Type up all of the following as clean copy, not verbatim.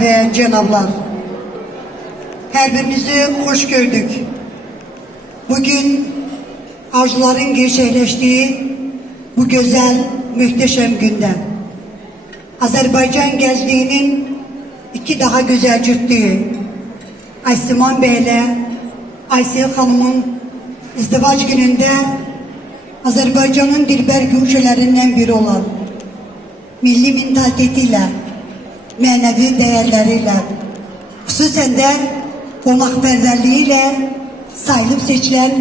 beyler ve cenablar, her birinizi hoş gördük. Bugün arzuların gerçekleştiği bu güzel, muhteşem günde Azerbaycan gençliğinin iki daha güzel cütlüğü Aysiman Bey ile Aysel Hanım'ın izdivaç gününde Azerbaycan'ın dilber gülçelerinden biri olan milli mentalitetiyle, manevi değerleriyle, xüsusən də qonaqpərvərliyiyle sayılıp seçilen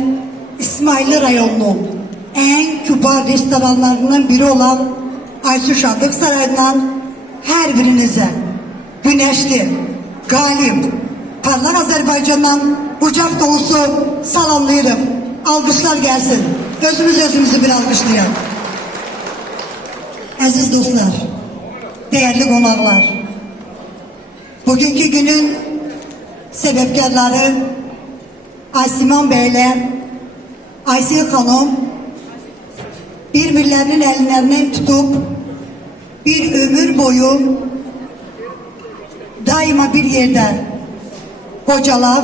İsmailli rayonunun en kübar restoranlarından biri olan Aysu Şadlık Sarayı'ndan her birinize güneşli, galip, parlak Azerbaycan'dan kucak dolusu salamlayırım. Alkışlar gelsin. Özümüzü bir alkışlayalım. Aziz dostlar, değerli konaklar, bugünkü günün sebepkarları Aysiman Bey ile Aysel Hanım birbirlerinin ellerinden tutup bir ömür boyu daima bir yerde kocalar,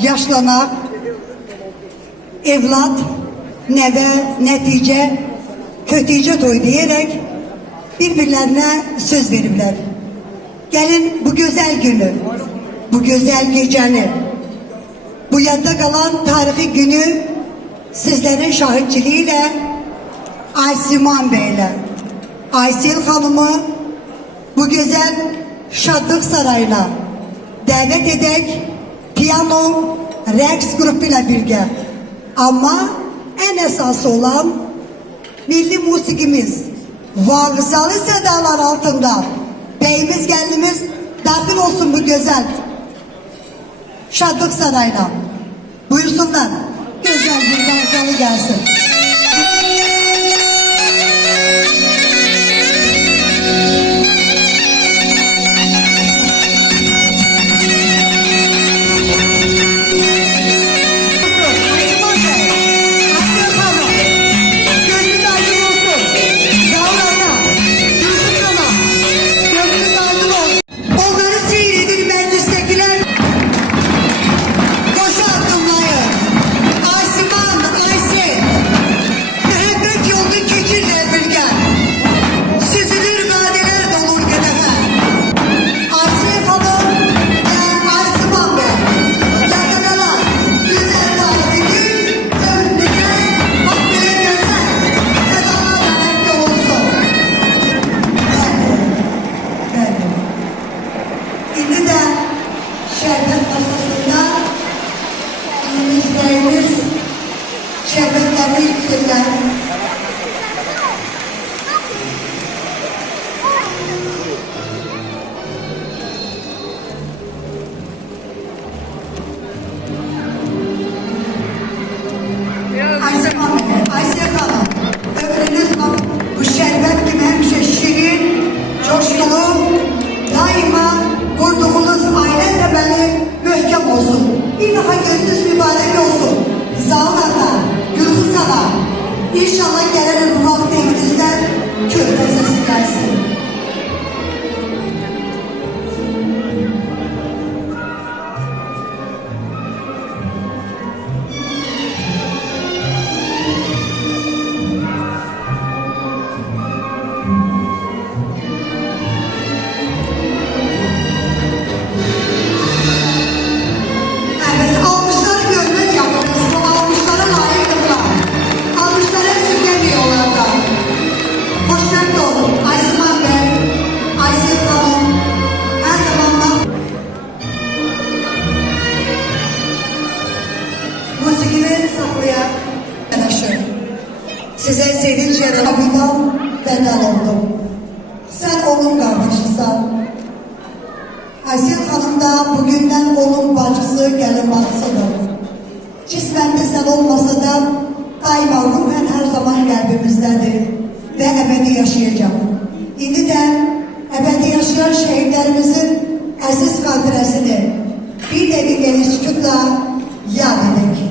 yaşlanak, evlat, neve, netice, kötüce toy diyerek birbirlerine söz verirler. Gelin bu güzel günü, bu güzel geceni, bu yadda kalan tarihi günü sizlerin şahitçiliğiyle Aysiman Bey ile Aysel Hanım'ı bu güzel Şadlık Sarayı'na davet edek, piyano, reks grubuyla birge. Ama en esası olan milli musikimiz, vargısalı sedalar altında beyimiz gelinimiz daxil olsun bu güzel Şadlık Sarayı'na. Buyursunlar, güzel bir vargısalı gelsin. Şerbetlerini yükseler. Aysel Hanım, ömrünüz bu şerbet gibi hemşe şirin, coşkulu, daima kurduğunuz aile temeli mühkem olsun. Bir daha gözünüz mübarek olsun. Zağlata, Gülsü Sana, İnşallah gelenin bu vakti evinizden köfte sesi gelsin. Size sevinç yaratabildim, bedel oldum. Sen onun kardeşisin. Aysel Hanım da bugünden onun bacısı, gelin bacısıdır. Cismen de sen olmasa da daima ruhen her zaman kalbimizdedir ve ebedi yaşayacak. Şimdi de ebedi yaşayan şehitlerimizin aziz kadiresini bir dakikalık sükutla yad edek.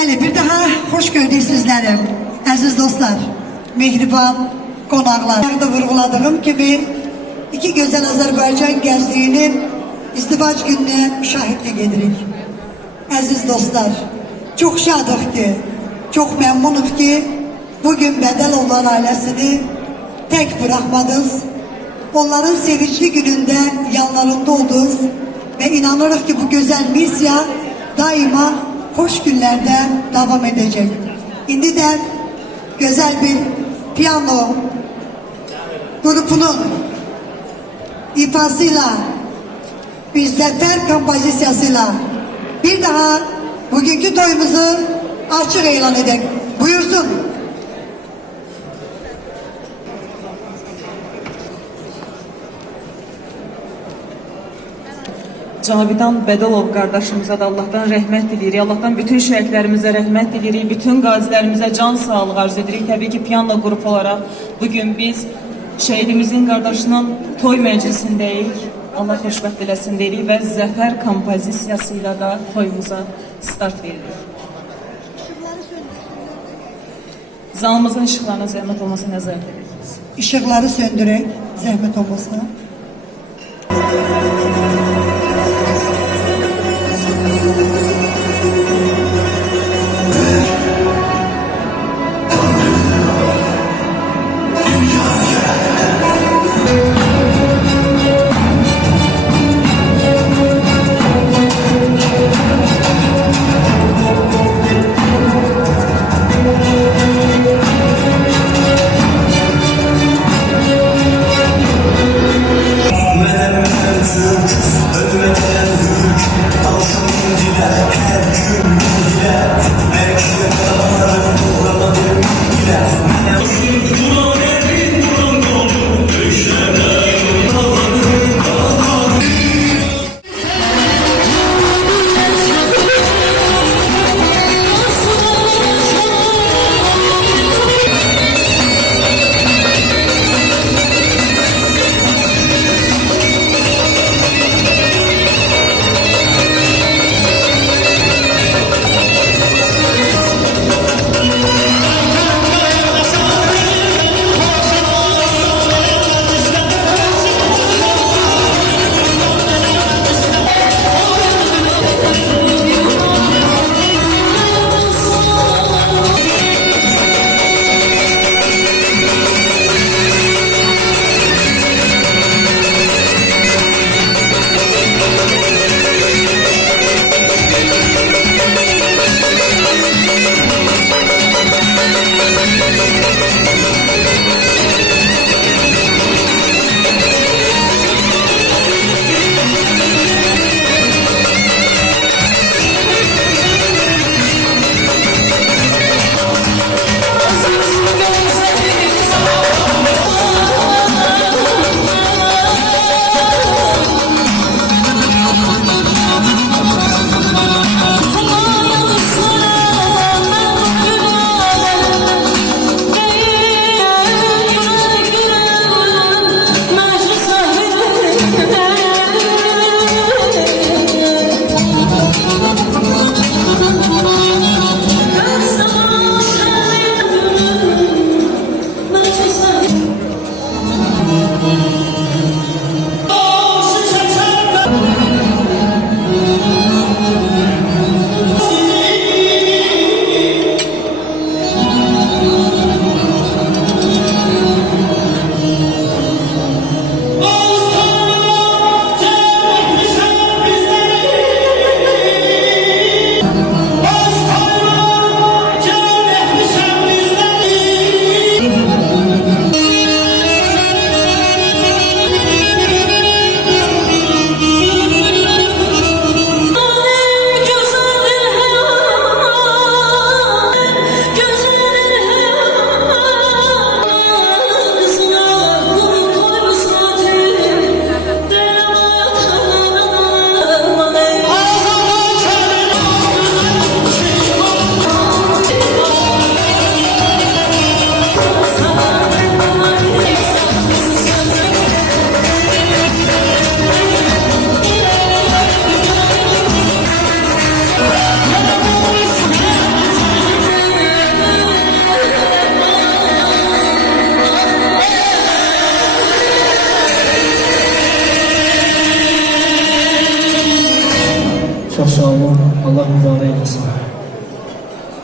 Bəli, bir daha hoş gördük sizləri, əziz dostlar, mehriban qonaqlar. Burada vurguladığım gibi iki gözəl Azərbaycan gəncliyinin izdivac gününe şahitlik edirik. Əziz dostlar, çok şadıq ki, çok memnunuz ki, bugün Bədəlovlar ailesini tek bırakmadınız. Onların sevinçli gününde yanlarında oldunuz ve inanırıq ki bu güzel misya daima hoş günlerde devam edecek. Şimdi de güzel bir piyano grubunun ifasıyla, bir zafer kompozisyasıyla bir daha bugünkü toyumuzu açık ilan edelim. Buyursun. Cavidan Bədəlov qardaşımıza da Allahdan rəhmət diliyirik. Allahdan bütün şəhidlərimizə rəhmət diliyirik. Bütün qazilərimizə can sağlığı arzu edirik. Təbii ki, piano qrupu olaraq bugün biz şəhidimizin qardaşının toy məclisindəyik. Allah xoşbəxt eləsin deyirik və zəfər kompozisiyasıyla da toyumuza start veririk. Zalımızın işıqlarına zəhmət olmasa nəzarət edirik. Işıkları söndürek, zahmet olmasına. Ölmeden yürük, dalsın diler her gün diler. Belki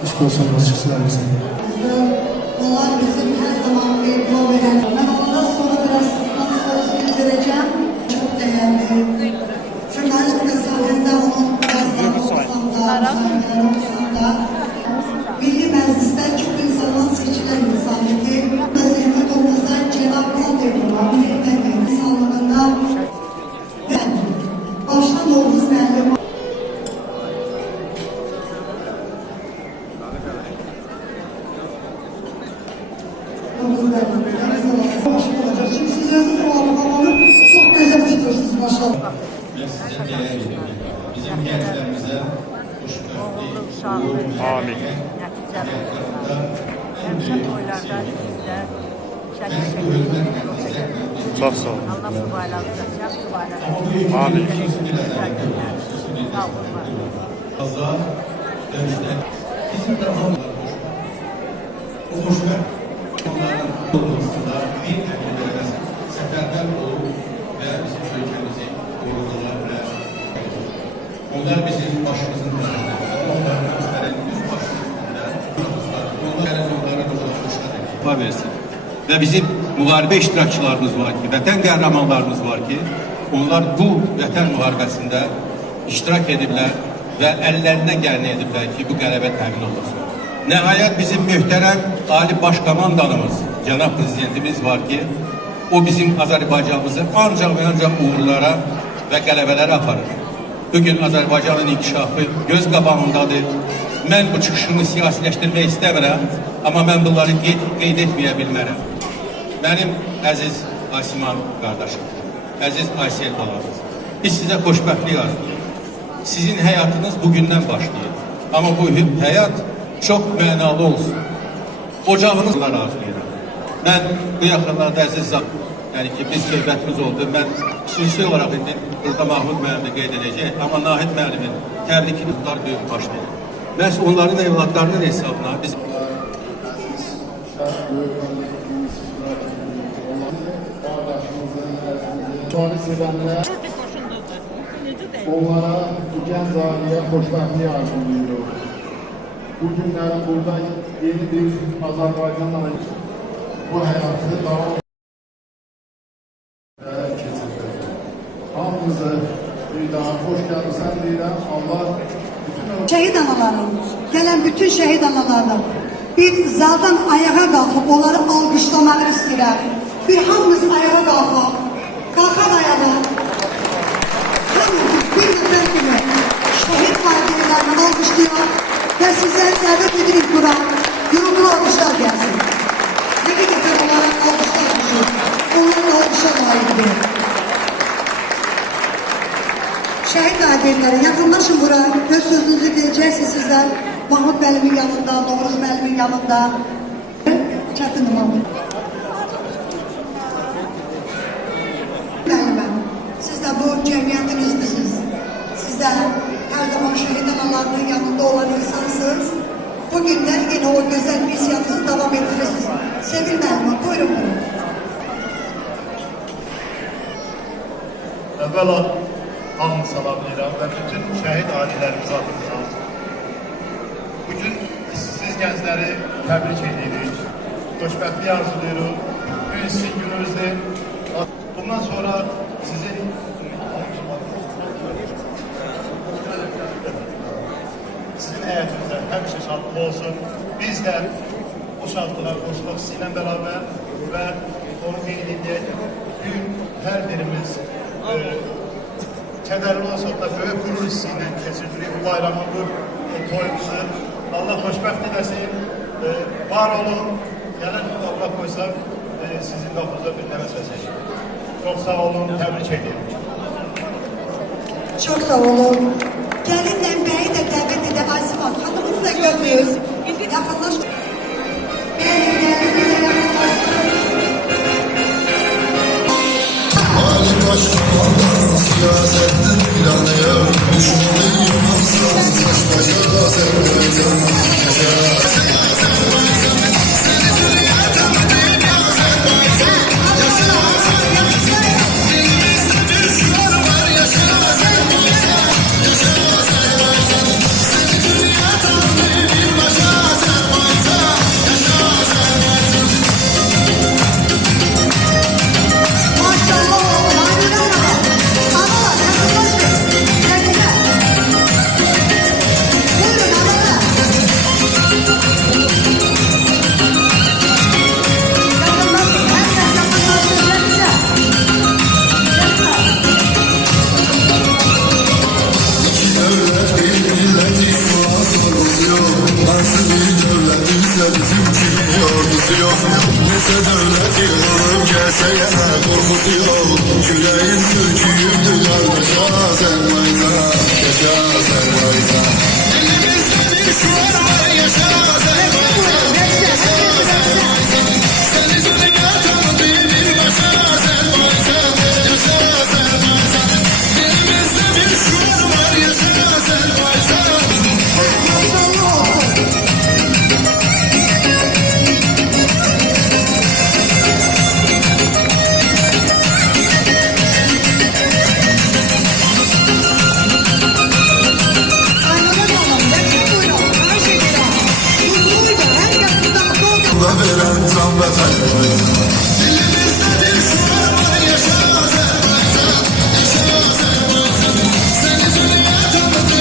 Aşk olsun başçısılar bize. Onlar bizim her zaman bir yol veren. Ben ondan sonra biraz söz vereceğim. Çok değerli. Jurnalist mesafende onun yazdığı olsam da Milli Meclis'ten çok insandan seçilen insan ki zahmet olmasa Cenab-ı Hak var. İnsanlığında baştan olduğumuz belli. Şimdi siz yazın o anlamını çok güzel tutuyorsunuz maşallah. Bizim gençlerimize hoşgörülü, Amin. Çok sağ olun. Allah subhanahu ve ta'ala Amin. sağ olun. kaza, dönüşte bizim de o hoşgörü onların olmasında bir takdirlerimiz seferber olup ve bizim ülkemizi korudular ve onlar bizim başımızın üstünde. Onlar gösteren yüz başının üstünde. Onlar onlara hoşgörü versin. Ve bizim müharibə iştirakçılarımız var ki, vətən qəhrəmanlarımız var ki, onlar bu vətən müharibəsində iştirak ediblər və əllərindən gəlini ediblər ki, bu qələbə təmin olunsun. Nəhayət bizim möhtərəm Ali Başkomandanımız, Cənab Prezidentimiz var ki, o bizim Azərbaycanımızı ancaq və ancaq uğurlara və qələbələrə aparır. Bugün Azərbaycanın inkişafı göz qabağındadır. Mən bu çıxışımı siyasiləşdirmək istəmirəm, amma mən bunları qeyd etməyə bilmərəm. Mənim əziz Asiman qardaşım, əziz Aysel balamız, biz sizə xoşbəxtlik arzulayırıq. Sizin həyatınız bugündən başlayır. Amma bu həyat çox mənalı olsun. Ocağınızla arzulayırıq. Mən bu yaxınlarda əziz yəni ki, biz söhbətimiz oldu. Mən xüsusi olaraq indi burada Mahmud müəllimdə qeyd edəcək, amma Nahid müəllimin təbrikini tutar böyük başlayır. Məhz onların evladlarının hesabına biz Çağrı sevenler onlara bu genç aileye hoşbəxtlik arzuluyor. Bugünlerin burada yeni bir Azerbaycan'la bu hayatı devam keçirdi. Hamımızı bir daha hoş gelmişsen deyirəm. Allah bütün Şehit analarım, gelen bütün şehit analarım bir zaldan ayağa kalkıp onları alkışlamaları istedim. Bir hamımız ayağa kalkıp, kalkar ayağa. Hamımız bir nefes gibi şehit partilerini alkışlıyor ve sizlere davet edilip duran yorumlu alkışlar gelsin. Ne kadar onlara alkışlar düşün. Onların alkışlar layıkdır. Şehit aileleri yakınlaşın buraya. Göz sözünüzü diyeceksiniz sizler. Mahmut Bey'in yanında, Doğruz Bey'in yanında. Çatın Mahmut. Siz de bu cemiyetin üstüsünüz. Siz de her zaman şehit analarının yanında olan insansınız. Bugün de yine o güzel misyonunuzu devam ettirirsiniz. Sevgili Mehmet, buyurun bunu. Evvela hamını salamlayıram və bütün şəhid ailələrimiz adından. Bugün siz gəncləri təbrik edirik. Xoşbəxtlik arzulayırıq. Bugün sizin gününüzdür. Bundan sonra sizin həyətinizdə həmişə şadlıq olsun. Biz də bu şadlığa qoşulmaq sizinlə bərabər və onu qeyd edək. Bugün hər birimiz kədərli olsa da böyük qürur hissi ilə keçirdirik bu bayramı, bu toyumuzu. Allah xoşbəxt eləsin, var olun, gələn Allah qoysa sizin qapınıza bir nəvə səsi. Çox sağ olun, təbrik edirəm. Çok sağ olun. Gelinle beyi de davet edip Asiman hanımızı da götürüyoruz. Yakınlaş. Siyasetin planıya düşmanıyım insan saçmaya sevmezim. yok. Neyse devlet yığılıp gelse yana korkusu yok. Yüreğin söküyürdü kardeş Azerbaycan. Yaşa Azerbaycan. Dilimizde bir şuar var, yaşa Azerbaycan. Yaşa Azerbaycan. Seni dünya tanıdı bir başa Azerbaycan. Yaşa Azerbaycan. Dilimizde bir şuar var, yaşa Azerbaycan. Da veren can ve Azerbaycan. Dilimizde bir şuar var, yaşa Azerbaycan. Yaşa Azerbaycan. Seni dünya tanıdı.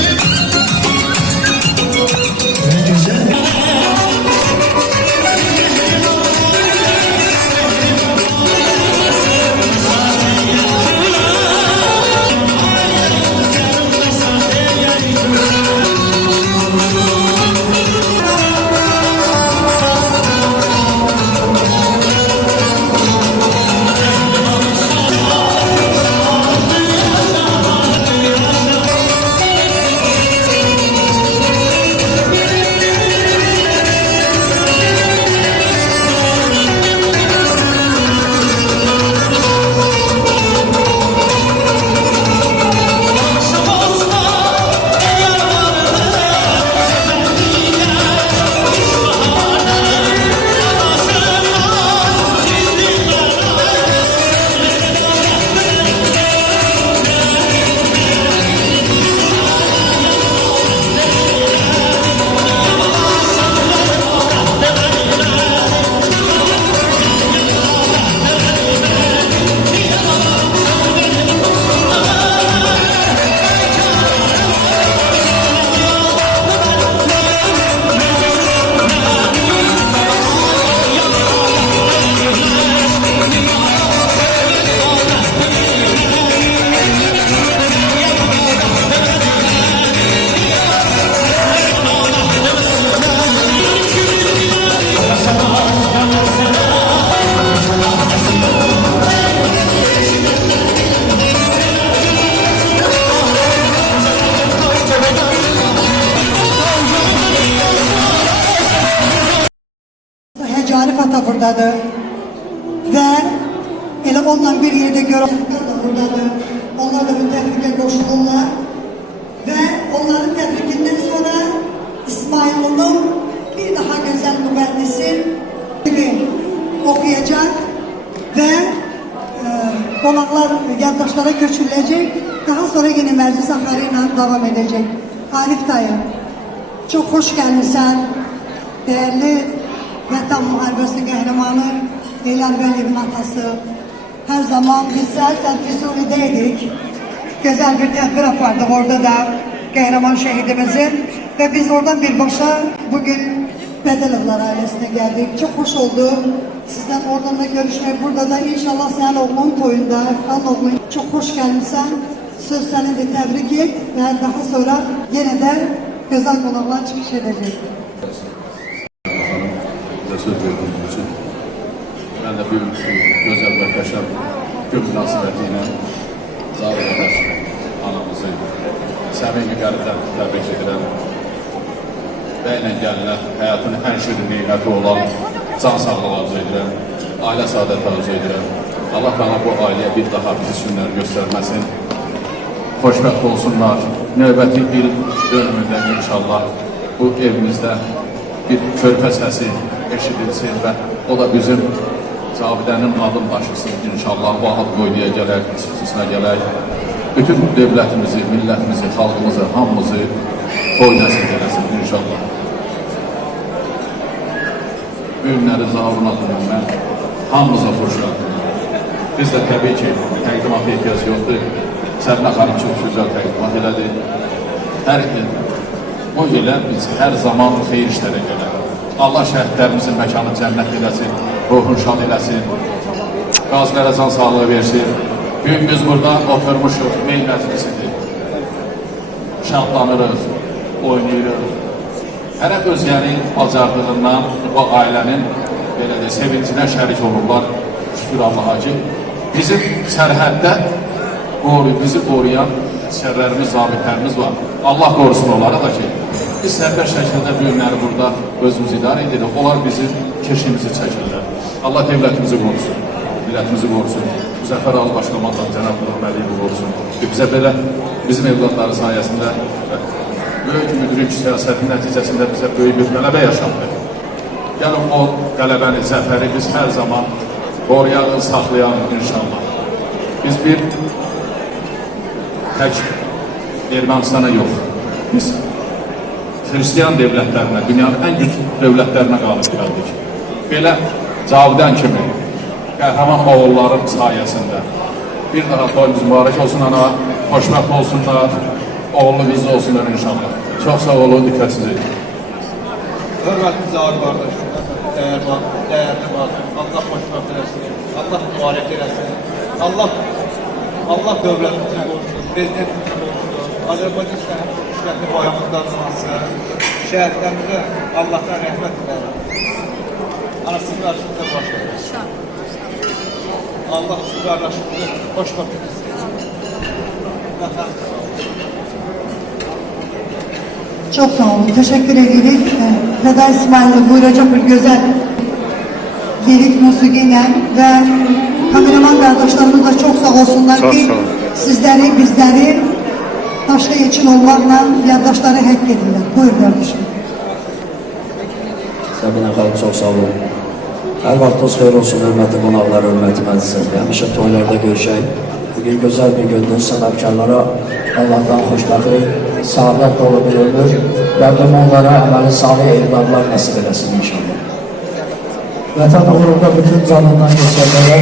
Hecari Fata buradadır. Ve elə onunla bir yerde görüşürler da buradadır. Onlar da bir tebrike koşulurlar. Ve onların tebrikinden sonra İsmail'in bir daha güzel mühendisi gibi okuyacak ve konaklar yaddaşlara göçürülecek. Daha sonra yine meclis akarıyla devam edecek. Arif dayı, çok hoş gelmişsin. Değerli Vətən Müharibəsi qəhrəmanı Leyla Vəliyevin atası. Her zaman biz zaten Füzuli'deydik. Güzel bir tedbir yapardık orada da qəhrəman şehidimizin. Ve biz oradan birbaşa bugün Bedelovlar ailesine geldik. Çok hoş oldu. Sizden oradan da görüşmek. Burada da inşallah senin oğlun toyunda. Oğlun çok hoş gelmişsin. Söz seni de tebrik et. Ve daha sonra yine de güzel konaklar çıkış edecek. Söz verdiğiniz için ben de bir güzel ve yaşam gün münasebetiyle Zavr anamızı səmimi qəlbdən təbrik edirəm. Bəylə gəlinə həyatın ən şirin qiyməti olan can sağlığı arzu edirəm. Ailə saadəti arzu edirəm. Allah bana bu ailəyə bir daha bizi günlər göstərməsin. Xoşbəxt olsunlar. Növbəti il dönümündə inşallah bu evimizdə bir körpə səsi eşidilsin və o da bizim Cavidənin adım daşısın inşallah. Bu ad qoyduya gələk, xüsusinə gələk. Bütün devlətimizi, millətimizi, xalqımızı, hamımızı qoy nəsib eləsin inşallah. Ümləri Zavrun adına mən hamımıza xoş gəldiniz. Biz də təbii ki, təqdimata ehtiyac yoxdur. Sərnə xanım çox gözəl təqdimat elədi. Hər il, o ilə biz hər zaman xeyir işlərə gələr. Allah şəhidlərimizin məkanı cənnət eləsin, ruhun şad eləsin, qazilərə can sağlığı versin. Bugün biz burada oturmuşuq, meyl məclisidir. Şadlanırıq, oynayırıq. Hərə özgənin bacardığından o ailənin belə də sevincinə şərik olurlar. Şükür Allaha ki, bizim sərhəddə bizi qoruyan əsgərlərimiz, zabitlərimiz var. Allah qorusun onlara da ki, biz sərbəst şəkildə bu günləri burada özümüz idarə edirik. Onlar bizim keşimizi çəkirlər. Allah devlətimizi qorusun, millətimizi qorusun. Müzəffər Ali Başkomandan Cənab İlham Əliyev qorusun. Bizə belə bizim evladları sayəsində böyük müdrik siyasətin nəticəsində bizə böyük bir qələbə yaşandı. Gəlin o qələbəni, zəfəri biz hər zaman qoruyalım, saxlayalım inşallah. Biz bir tək Ermənistana yox, biz Hristiyan devlətlərinə, dünyanın ən güclü dövlətlərinə qalib gəldik. Belə Cavidan kimi qəhrəman oğulların sayəsində bir daha toyumuz mübarək olsun ana, xoşbəxt olsunlar, oğullu qızlı olsunlar inşallah. Çox sağ olun, diqqətsizlik. Hörmətli Zaur qardaşlar, dəyərli var, Allah xoşbəxt eləsin, Allah mübarək eləsin, Allah dövlətimizi qorusun, prezidentimizi qorusun, Azərbaycan şəhətli bayramından olması, şəhətlərimizə Allahdan rəhmət edəlim. Anasının qarşısında başlayır. Allah sizi qardaşımızı xoşbəxt eləsin. Çok sağ olun. Teşekkür ederiz. Feda İsmail'le buyuracak bir güzel lirik musikiyle ve kameraman kardeşlerimiz de çok sağ olsunlar Çok ki sağ olun. sizleri, bizleri taşlı için olmakla yaddaşları hak edilir. Buyur kardeşim. Səbinə xanım, çox sağ olun. Hər vaxtınız xeyir olsun, hörmətli qonaqlar, hörmətli məclislər. Həmişə toylarda görüşək. Bugün gözəl bir gündür. Sənətkarlara Allah'tan xoşbəxtlik, saadət dolu bir ömür, Rəbbim onlara əməli salih evladlar nəsib eləsin inşallah. Vətən uğrunda bütün canından geçənlərə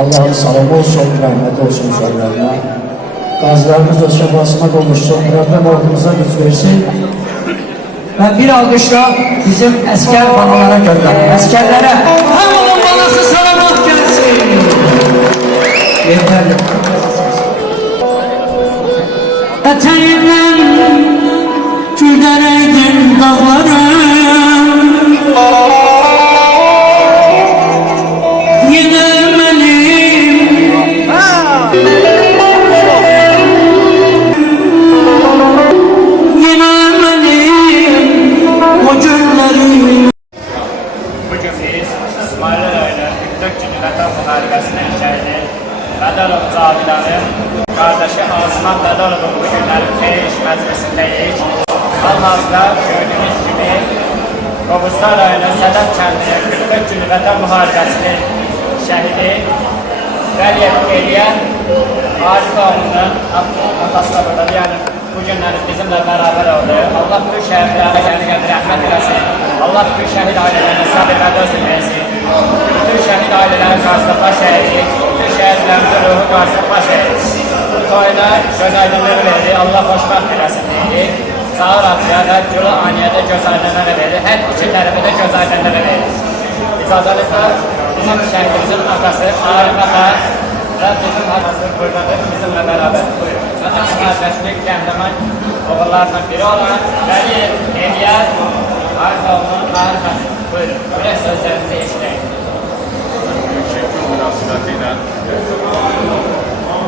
Allah'ın salamı olsun, rəhmət olsun üzərlərinə. Qazilərimiz öz şəfasına qovuşsun, Rəbbim ordumuza güc versin. Və bir alqışla bizim əskər balalara göndərin. Əskərlərə hamının balası salamat gəlsin. Yeterli. Ətəyimdən güldərəydin dağlarım. Yenə mənim Bugün biz İsmail Röylə 44 günlük Vətən müharibəsinin şəhidi Bədəlov Cavidanın qardaşı Osman Bədalovun bu günləri xeyir məclisindəyik. Hal-hazırda gördüyünüz kimi Qobustan rayonu Sədəf kəndinin 44 günlük Vətən müharibəsinin şəhidi Vəliyev eləyən Arif oğlunun atası da buradadır. Yəni bu günləri bizimlə bərabər oldu. Allah bu şəhidlərə gəldi rəhmət eləsin. Allah bütün şəhid ailələrinə sabır və dözüm versin. Bütün şəhid ailələrin qarşısında baş əydik. Bütün şəhidlərimizin ruhu qarşısında baş əydik. Bu toyda göz aydınlığı verir. Allah xoşbəxt eləsin deyir. Sağır atıya və Gülü Aniyədə göz aydınlığı verir. Hər iki tərəfə də göz aydınlığı verir. İcazəliklə bizim şəhidimizin atası Arif Ağa və bizim atası buradadır, bizimlə bərabər. Buyurun. Vətən müharibəsinin qəhrəman oğullarından biri olan Vəliyev eləyən Arif oğlunun Arif Ağa. Buyurun. Buraya sözlərinizi eşitək. Bugünkü gün münasibəti ilə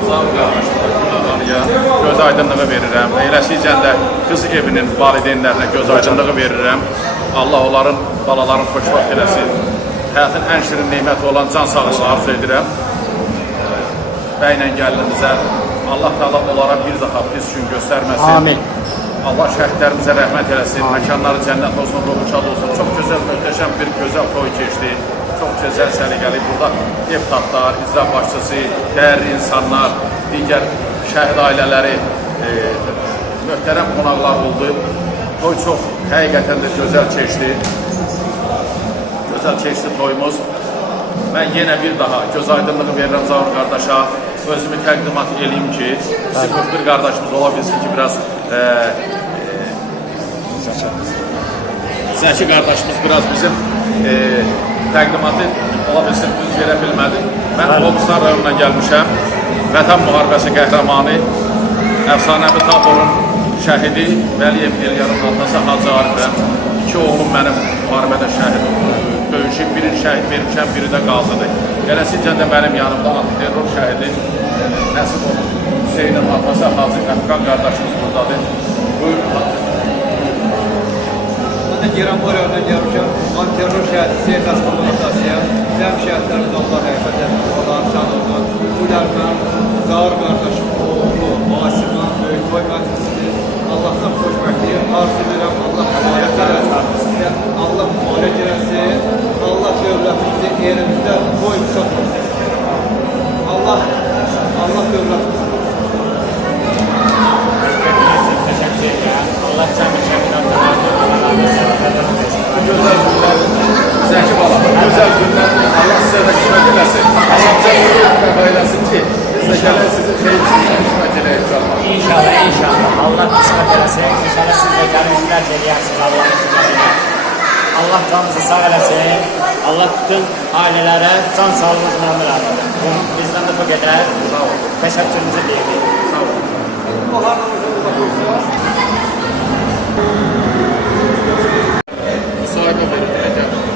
Zaur qardaşımıza göz aydınlığı verirəm. Eləsicən də qız evinin valideynlərinə göz aydınlığı verirəm. Allah onların, balaların xoşbəxt eləsin. Həyatın ən şirin neyməti olan can sağlığı arzu edirəm. Bəylə gəlinimizə Allah Teala onlara bir daha pis gün göstərməsin. Amin. Allah şəhidlərimizə rəhmət eləsin. Məkanları cənnət olsun, ruhu şad olsun. Çox gözəl, möhtəşəm bir gözəl toy keçdi. Çox gözəl, səliqəli. Burada deputatlar, icra başçısı, dəyərli insanlar, digər şəhid ailələri, möhtərəm qonaqlar oldu. Toy çox həqiqətən də gözəl keçdi. Gözəl keçdi toyumuz. Mən yenə bir daha göz aydınlığı verirəm Zaur qardaşa. Özümü təqdimat eləyim ki, bizim bir qardaşımız ola bilsin ki, biraz Zəki qardaşımız biraz bizim təqdimatı ola bilsin düz verə bilmədi. Mən Qobustan rayonuna gəlmişəm. Vətən müharibəsi qəhrəmanı, əfsanəvi taborun şəhidi Vəliyev eləyənin atası Hacı Arifəm. İki oğlum mənim müharibədə şəhid oldu. Döyüşün birinci şəhid vermişəm, biri də qazıdır. Gələsincə də mənim yanımda antiterror şəhidi Nəsibov Hüseynin atası Hacı Əfqan qardaşımız buradadır. Buyurun Hacı. Mən də Geranboyardan gəlmişəm. Antiterror şəhidi Seyid Əsbabın atasıyam. Cəm şəhidlərimiz Allah rəhmət etsin, Allah şad olsun. Bunlar mənim Zahar qardaşım, oğlu, Asiman, Böyükboy məclisini Allah'tan xoşbəxtliyi arzu edirəm. Allah mübarək eləsin. Allah mübarək eləsin. Allah dövlətimizi yerimizdə qoyub satmasın. Allah dövlətimizi Teşekkür ederim. Allah cəmi şəhidlərdən Gözəl günlər, Zəki bala, gözəl günlər Allah sizə də qismət eləsin. Allah cəmi eləsin ki, biz də gələn sizin xeyrinizə qismət eləyək inşallah. İnşallah, inşallah. Allah qismət eləsin. İnşallah siz də gəlmişlər eləyərsiniz Allah'ın şükürlər. Allah canınızı sağ eləsin. Allah bütün ailələrə can sağlığınızın ömür arasın. Bizdən də bu qədər təşəkkürümüzü deyirik. Sağ olun. Müsahibə verin, gəlin.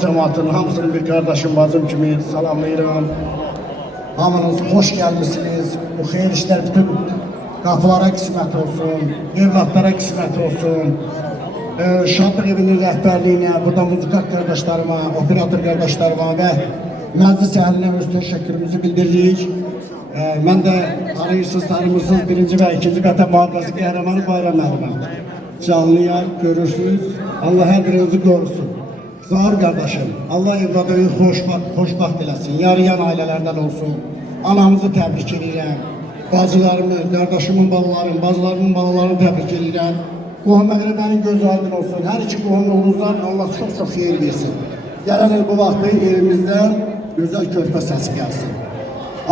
cemaatinin hamısını bir kardeşim, bacım kimi salamlayıram. Hamınız hoş gelmişsiniz. Bu xeyir işler bütün kapılara kısmet olsun, evlatlara kısmet olsun. Şadlıq evinin rəhbərliyinə, burada muzikant qardaşlarıma, operator qardaşlarıma və məclis əhlinə öz təşəkkürümüzü bildiririk. Mən də tanıyırsınız, tanımırsınız, birinci və ikinci qata mühafizəsi qəhrəmanı Bayram müəlliməm. Canlıya görürsünüz, Allah hər birinizi qorusun. Zahir qardaşım, Allah evladını xoşbaxt eləsin, yarayan ailələrdən olsun. Anamızı təbrik edirəm, bacılarımı, qardaşımın balalarını, bacılarımın balalarını təbrik edirəm. Qohum əqrəbənin göz aydın olsun. Hər iki qohumluğunuzdan Allah çox xeyir versin. Gələn il bu vaxtı elimizdən gözəl körpə səsi gəlsin.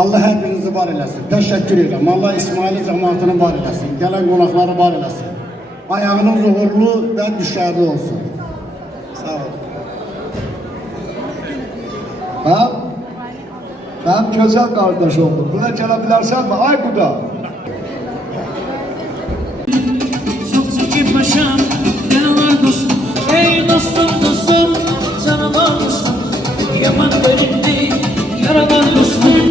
Allah hər birinizi var eləsin. Təşəkkür edirəm. Allah İsmaili cəmaatını var eləsin. Gələn qonaqları var eləsin. Ayağınız uğurlu və düşərli olsun. Sağ olun. Ben güzel kardeş oldum. Buna gelebilirsen mi? Ay bu da. Çok çekip başım, yaralar dostum. Ey dostum dostum, canavar dostum. Yaman bölümde, yaralar dostum.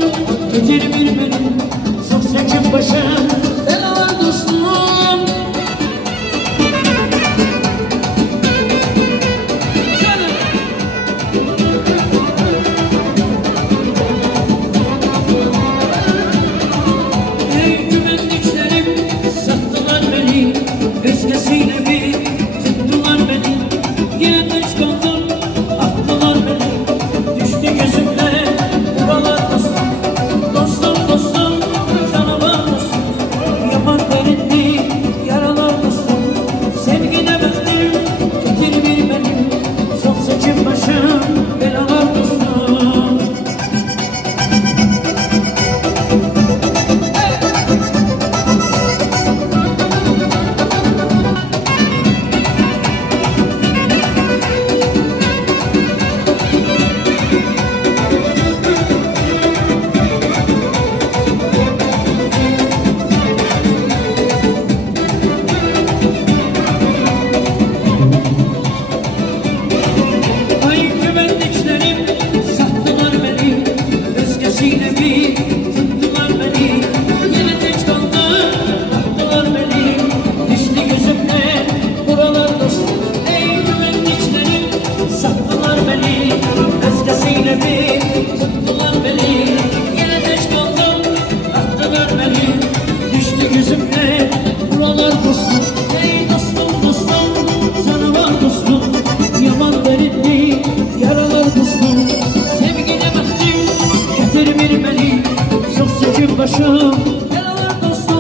Getir bir benim, çok çekip başım, yaralar dostum. Ey güvenliklerim, sattılar beni. Özgesiyle bir tuttular beni. Yine taş kaldım, attılar beni. Düştü gözümden buralar dostum. Dostum dostum, canavar dostum. Yaman derindi, yaralar dostum. Sevgi demezdim, getir bir benim. Çok seçim başım, belalar dostum. Ay güvenliklerim sattılar beni, özgesiyle bir tuttular beni. Yine teç kaldı, attılar beni. Düştü gözümden buralar dostum. Ey güvenliklerim sattılar beni, özgesiyle bir tuttular beni. Yine teç kaldım, attılar beni. Düştü gözümden buralar dostum. Ey dostum dostum, canavar dostum. Yaman derindi, yaralar dostum. Sevgi demezdim, getir bir beni. Çok çekip başım, yaralar dostum.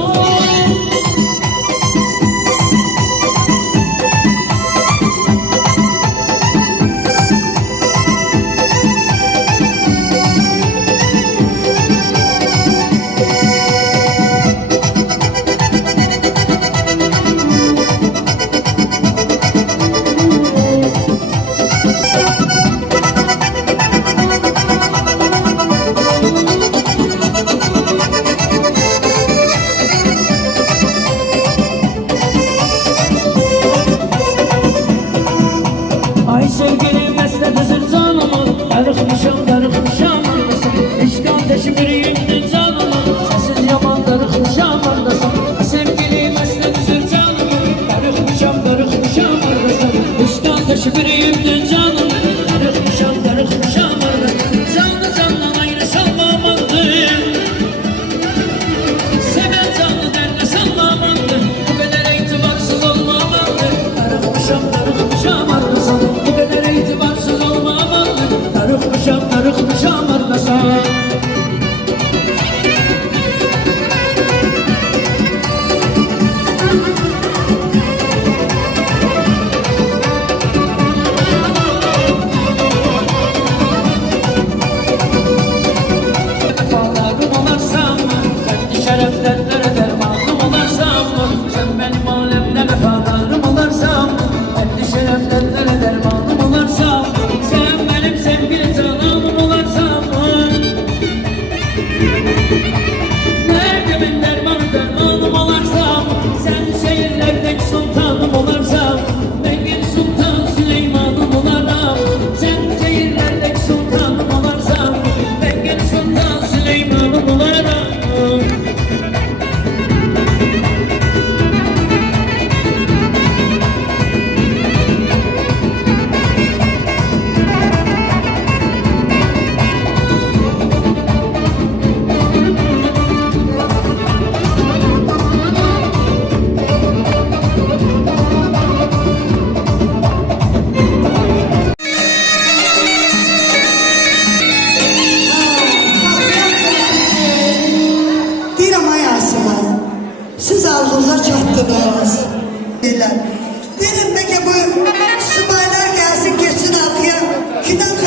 arzunuza çattınız. Dedim peki bu subaylar gelsin geçsin arkaya. Fidan